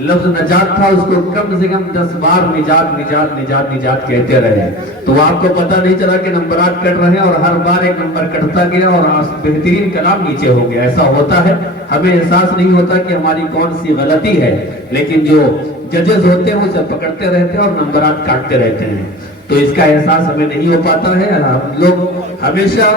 لفظ نجات تھا اس کو کم سے کم 10 بار نجات نجات نجات نجات کہتے رہے، تو آپ کو پتہ نہیں چلا کہ نمبرات کٹ رہے ہیں اور ہر بار ایک نمبر کٹتا گیا اور بہترین کلام نیچے ہو گیا۔ ایسا ہوتا ہے، ہمیں احساس نہیں ہوتا کہ ہماری کون سی غلطی ہے، لیکن جو ججز ہوتے ہیں وہ اسے پکڑتے رہتے ہیں اور نمبرات کاٹتے رہتے ہیں، تو اس کا احساس ہمیں نہیں ہو پاتا ہے۔ ہم لوگ ہمیشہ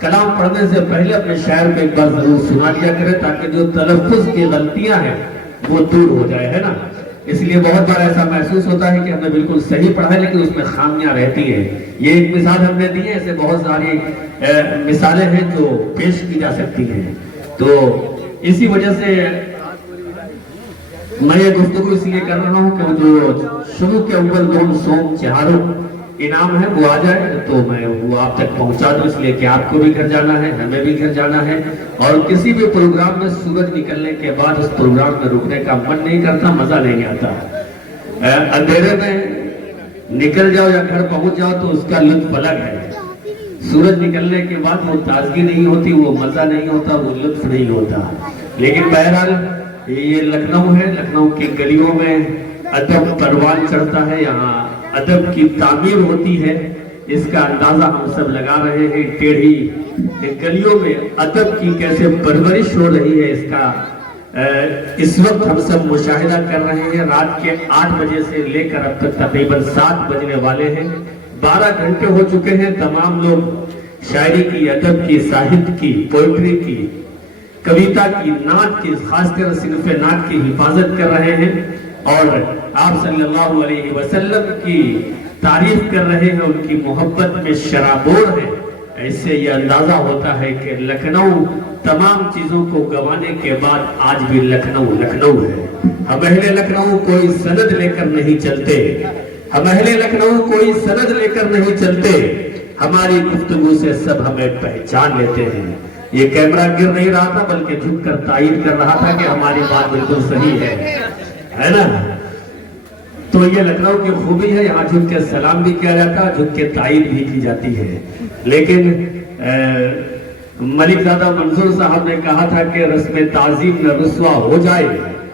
کلام پڑھنے سے پہلے اپنے شاعر کو ایک بار ضرور سنا دیا کریں تاکہ جو تلفظ کی غلطیاں ہیں وہ دور ہو جائے، ہے نا۔ اس لیے بہت بار ایسا محسوس ہوتا ہے کہ ہم نے بالکل صحیح پڑھا ہے لیکن اس میں خامیاں رہتی ہیں۔ یہ ایک مثال ہم نے دی ہے، ایسے بہت ساری مثالیں ہیں جو پیش کی جا سکتی ہیں۔ تو اسی وجہ سے میں یہ گفتگو اس لیے کر رہا ہوں کہ جو شروع کے اول دون سوم چہاروں انعام ہے وہ آ جائے تو میں وہ آپ تک پہنچا دوں، اس لیے کہ آپ کو بھی گھر جانا ہے، ہمیں بھی گھر جانا ہے، اور کسی بھی پروگرام میں سورج نکلنے کے بعد اس پروگرام میں رکنے کا من نہیں کرتا، مزہ نہیں آتا۔ اندھیرے میں نکل جاؤ یا گھر پہنچ جاؤ تو اس کا لطف الگ ہے، سورج نکلنے کے بعد وہ تازگی نہیں ہوتی، وہ مزہ نہیں ہوتا، وہ لطف نہیں ہوتا۔ لیکن بہرحال یہ لکھنؤ ہے، لکھنؤ کی گلیوں میں ادب پروان چڑھتا ہے، یہاں ادب کی تعمیر ہوتی ہے، اس کا اندازہ ہم سب لگا رہے ہیں۔ ٹیڑھی گلیوں میں ادب کی کیسے پرورش ہو رہی ہے، اس کا اس وقت ہم سب مشاہدہ کر رہے ہیں۔ رات کے 8 بجے سے لے کر اب تک تقریباً 7 بجنے والے ہیں، 12 گھنٹے ہو چکے ہیں۔ تمام لوگ شاعری کی، ادب کی، ساہت کی، پوئٹری کی، کویتا کی، نعت کی، خاص کر صنف نعت کی حفاظت کر رہے ہیں اور آپ صلی اللہ علیہ وسلم کی تعریف کر رہے ہیں، ان کی محبت میں شرابور ہیں۔ اس سے یہ اندازہ ہوتا ہے کہ لکھنؤ تمام چیزوں کو گوانے کے بعد آج بھی لکھنؤ لکھنؤ ہے۔ ہم اہل لکھنؤ کوئی سند لے کر نہیں چلتے، ہم اہل لکھنؤ کوئی سند لے کر نہیں چلتے، ہماری گفتگو سے سب ہمیں پہچان لیتے ہیں۔ یہ کیمرہ گر نہیں رہا تھا بلکہ جھک کر تائید کر رہا تھا کہ ہماری بات بالکل صحیح ہے نا۔ تو یہ لکھنؤ کی خوبی ہے، یہاں جھک کے سلام بھی کیا جاتا ہے، جھک کے تائید بھی کی جاتی ہے۔ لیکن ملک زادہ منظور صاحب نے کہا تھا کہ رسم تعظیم میں رسوا ہو جائے،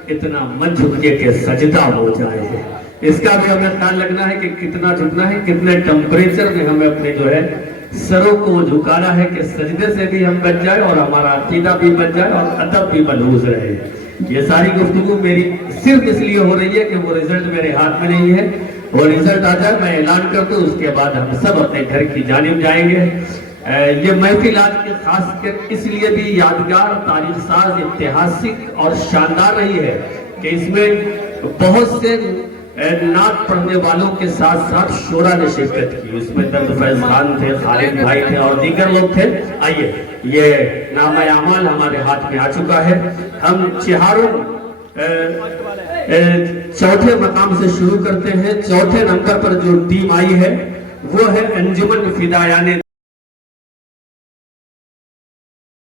اتنا من جھکے کہ سجدہ ہو جائے۔ اس کا بھی ہمیں خیال رکھنا ہے کہ کتنا جھکنا ہے، کتنے ٹمپریچر میں ہمیں اپنے جو ہے سروں کو جھکانا ہے کہ سجدے سے بھی ہم بچ جائے اور ہمارا عقیدہ بھی بچ جائے اور ادب بھی ملحوظ رہے۔ یہ ساری گفتگو میری صرف اس لیے ہو رہی ہے کہ وہ رزلٹ میرے ہاتھ میں نہیں ہے، وہ رزلٹ آ جائے میں اعلان کر دوں، اس کے بعد ہم سب اپنے گھر کی جانب جائیں گے۔ یہ محفل آج کی خاص کر اس لیے بھی یادگار، تاریخ ساز، اتہاسک اور شاندار رہی ہے کہ اس میں بہت سے نعت پڑھنے والوں کے ساتھ ساتھ شعراء نے شرکت کی۔ اس میں درد فیض خان تھے، خالد بھائی تھے اور دیگر لوگ تھے۔ آئیے یہ نامہ اعمال ہمارے ہاتھ میں آ چکا ہے، ہم چہاروں چوتھے مقام سے شروع کرتے ہیں۔ چوتھے نمبر پر جو ٹیم آئی ہے وہ ہے انجمن فدایان